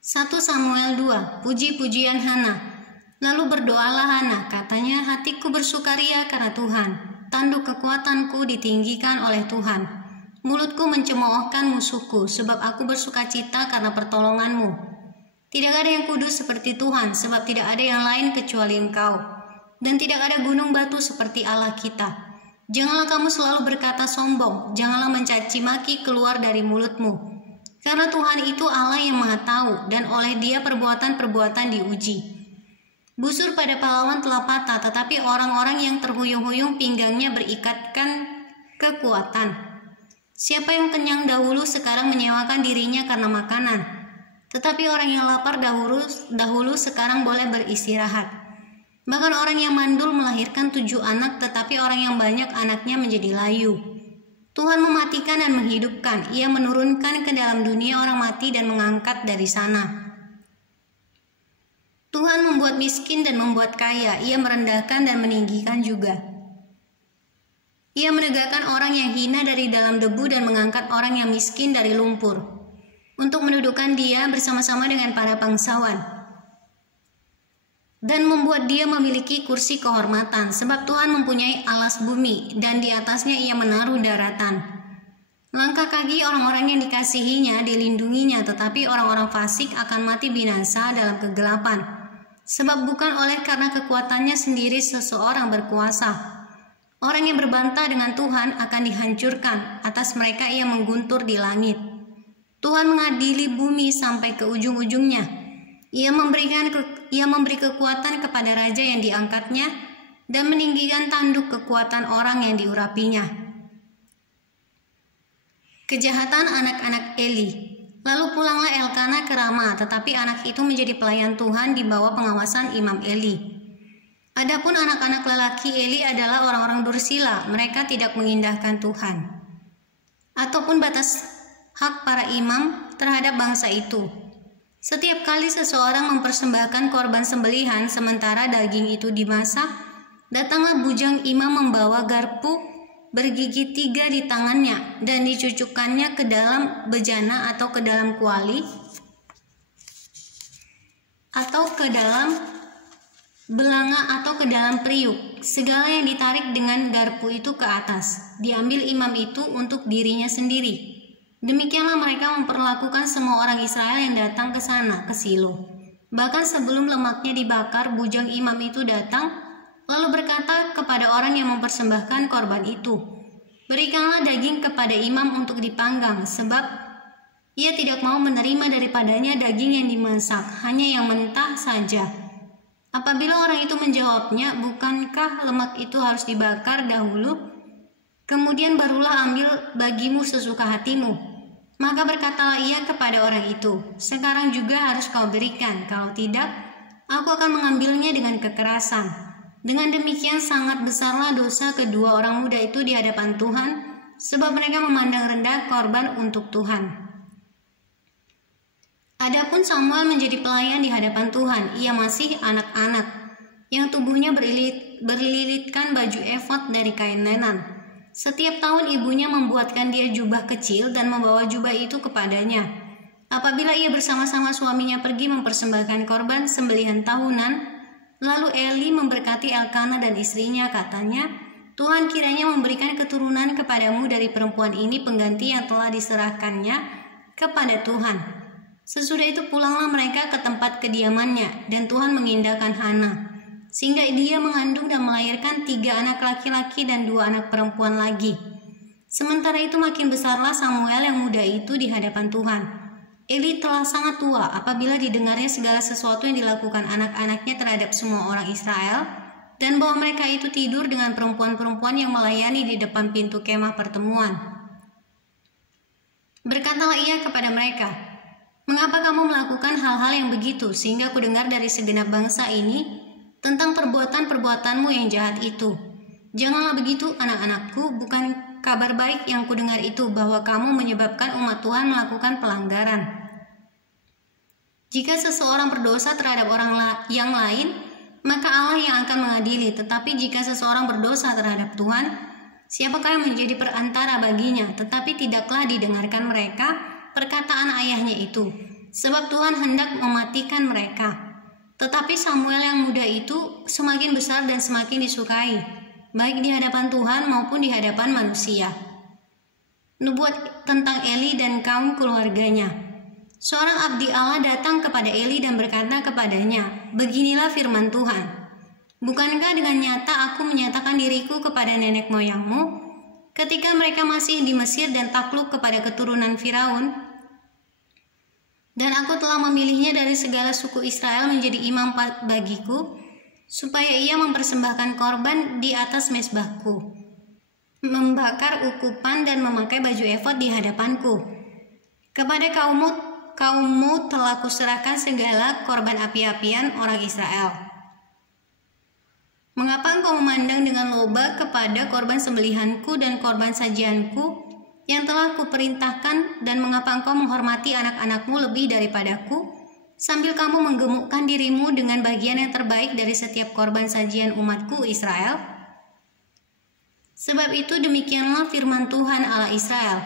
1 Samuel 2, puji-pujian Hana. Lalu berdoalah Hana, katanya, hatiku bersukaria karena Tuhan, tanduk kekuatanku ditinggikan oleh Tuhan. Mulutku mencemoohkan musuhku, sebab aku bersukacita karena pertolonganmu. Tidak ada yang kudus seperti Tuhan, sebab tidak ada yang lain kecuali Engkau. Dan tidak ada gunung batu seperti Allah kita. Janganlah kamu selalu berkata sombong, janganlah mencaci maki keluar dari mulutmu. Karena Tuhan itu Allah yang Maha Tahu, dan oleh Dia perbuatan-perbuatan diuji. Busur pada pahlawan telah patah, tetapi orang-orang yang terhuyung-huyung pinggangnya berikatkan kekuatan. Siapa yang kenyang dahulu sekarang menyewakan dirinya karena makanan, tetapi orang yang lapar dahulu sekarang boleh beristirahat. Bahkan orang yang mandul melahirkan 7 anak, tetapi orang yang banyak anaknya menjadi layu. Tuhan mematikan dan menghidupkan, Ia menurunkan ke dalam dunia orang mati dan mengangkat dari sana. Tuhan membuat miskin dan membuat kaya, Ia merendahkan dan meninggikan juga. Ia menegakkan orang yang hina dari dalam debu dan mengangkat orang yang miskin dari lumpur, untuk mendudukkan dia bersama-sama dengan para bangsawan, dan membuat dia memiliki kursi kehormatan, sebab Tuhan mempunyai alas bumi, dan di atasnya Ia menaruh daratan. Langkah kaki orang-orang yang dikasihinya dilindunginya, tetapi orang-orang fasik akan mati binasa dalam kegelapan. Sebab bukan oleh karena kekuatannya sendiri seseorang berkuasa. Orang yang berbantah dengan Tuhan akan dihancurkan, atas mereka Ia mengguntur di langit. Tuhan mengadili bumi sampai ke ujung-ujungnya. Ia memberi kekuatan kepada raja yang diangkatnya dan meninggikan tanduk kekuatan orang yang diurapinya. Kejahatan anak-anak Eli. Lalu pulanglah Elkana ke Rama, tetapi anak itu menjadi pelayan Tuhan di bawah pengawasan Imam Eli. Adapun anak-anak lelaki Eli adalah orang-orang dursila, mereka tidak mengindahkan Tuhan ataupun batas hak para imam terhadap bangsa itu. Setiap kali seseorang mempersembahkan korban sembelihan sementara daging itu dimasak, datanglah bujang imam membawa garpu bergigi 3 di tangannya dan dicucukkannya ke dalam bejana atau ke dalam kuali atau ke dalam belanga atau ke dalam periuk. Segala yang ditarik dengan garpu itu ke atas, diambil imam itu untuk dirinya sendiri. Demikianlah mereka memperlakukan semua orang Israel yang datang ke sana, ke Silo. Bahkan sebelum lemaknya dibakar, bujang imam itu datang, lalu berkata kepada orang yang mempersembahkan korban itu, berikanlah daging kepada imam untuk dipanggang, sebab ia tidak mau menerima daripadanya daging yang dimasak, hanya yang mentah saja. Apabila orang itu menjawabnya, bukankah lemak itu harus dibakar dahulu, kemudian barulah ambil bagimu sesuka hatimu? Maka berkatalah ia kepada orang itu, sekarang juga harus kau berikan, kalau tidak, aku akan mengambilnya dengan kekerasan. Dengan demikian sangat besarlah dosa kedua orang muda itu di hadapan Tuhan, sebab mereka memandang rendah korban untuk Tuhan. Adapun Samuel menjadi pelayan di hadapan Tuhan, ia masih anak-anak, yang tubuhnya berlilitkan baju efod dari kain lenan. Setiap tahun ibunya membuatkan dia jubah kecil dan membawa jubah itu kepadanya. Apabila ia bersama-sama suaminya pergi mempersembahkan korban sembelihan tahunan, lalu Eli memberkati Elkana dan istrinya, katanya, Tuhan kiranya memberikan keturunan kepadamu dari perempuan ini pengganti yang telah diserahkannya kepada Tuhan. Sesudah itu pulanglah mereka ke tempat kediamannya, dan Tuhan mengindahkan Hana, sehingga dia mengandung dan melahirkan 3 anak laki-laki dan 2 anak perempuan lagi. Sementara itu makin besarlah Samuel yang muda itu di hadapan Tuhan. Eli telah sangat tua apabila didengarnya segala sesuatu yang dilakukan anak-anaknya terhadap semua orang Israel, dan bahwa mereka itu tidur dengan perempuan-perempuan yang melayani di depan pintu kemah pertemuan. Berkatalah ia kepada mereka, mengapa kamu melakukan hal-hal yang begitu, sehingga kudengar dari segenap bangsa ini tentang perbuatan-perbuatanmu yang jahat itu. Janganlah begitu, anak-anakku, bukan kabar baik yang kudengar itu bahwa kamu menyebabkan umat Tuhan melakukan pelanggaran. Jika seseorang berdosa terhadap orang yang lain, maka Allah yang akan mengadili. Tetapi jika seseorang berdosa terhadap Tuhan, siapakah yang menjadi perantara baginya? Tetapi tidaklah didengarkan mereka perkataan ayahnya itu. sebab Tuhan hendak mematikan mereka. Tetapi Samuel yang muda itu semakin besar dan semakin disukai, baik di hadapan Tuhan maupun di hadapan manusia. Nubuat tentang Eli dan kaum keluarganya. Seorang abdi Allah datang kepada Eli dan berkata kepadanya, "Beginilah firman Tuhan, bukankah dengan nyata aku menyatakan diriku kepada nenek moyangmu, ketika mereka masih di Mesir dan takluk kepada keturunan Firaun? Dan aku telah memilihnya dari segala suku Israel menjadi imam bagiku, supaya ia mempersembahkan korban di atas mezbahku, membakar ukupan dan memakai baju efod di hadapanku. Kepada kaummu telah kuserahkan segala korban api-apian orang Israel. Mengapa engkau memandang dengan loba kepada korban sembelihanku dan korban sajianku yang telah kuperintahkan, dan mengapa engkau menghormati anak-anakmu lebih daripadaku, sambil kamu menggemukkan dirimu dengan bagian yang terbaik dari setiap korban sajian umatku Israel? Sebab itu demikianlah firman Tuhan Allah Israel,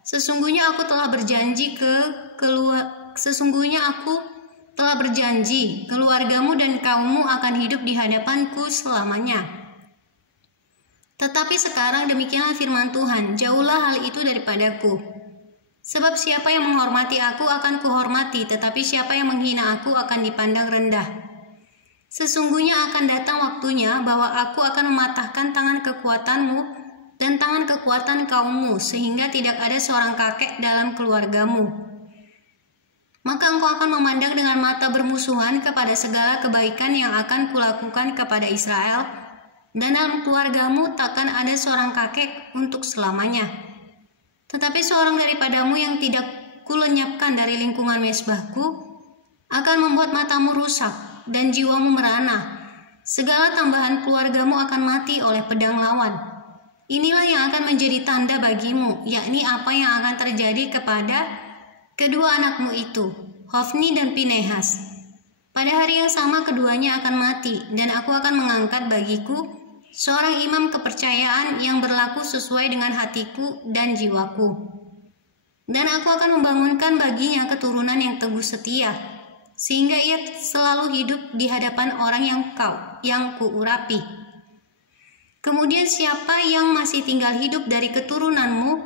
sesungguhnya aku telah berjanji keluargamu dan kaummu akan hidup di hadapanku selamanya. Tetapi sekarang demikianlah firman Tuhan, jauhlah hal itu daripadaku. Sebab siapa yang menghormati aku akan kuhormati, tetapi siapa yang menghina aku akan dipandang rendah. Sesungguhnya akan datang waktunya bahwa aku akan mematahkan tangan kekuatanmu dan tangan kekuatan kaummu, sehingga tidak ada seorang kakek dalam keluargamu. Maka engkau akan memandang dengan mata bermusuhan kepada segala kebaikan yang akan kulakukan kepada Israel, dan dalam keluargamu takkan ada seorang kakek untuk selamanya. Tetapi seorang daripadamu yang tidak kulenyapkan dari lingkungan mezbahku akan membuat matamu rusak dan jiwamu merana. Segala tambahan keluargamu akan mati oleh pedang lawan. Inilah yang akan menjadi tanda bagimu, yakni apa yang akan terjadi kepada kedua anakmu itu, Hofni dan Pinehas. Pada hari yang sama keduanya akan mati, dan aku akan mengangkat bagiku seorang imam kepercayaan yang berlaku sesuai dengan hatiku dan jiwaku. Dan aku akan membangunkan baginya keturunan yang teguh setia, sehingga ia selalu hidup di hadapan orang yang kuurapi. Kemudian siapa yang masih tinggal hidup dari keturunanmu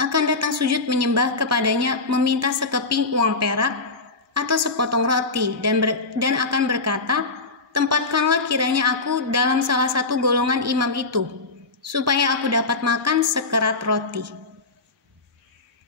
akan datang sujud menyembah kepadanya, meminta sekeping uang perak atau sepotong roti, dan akan berkata, tempatkanlah kiranya aku dalam salah satu golongan imam itu, supaya aku dapat makan sekerat roti.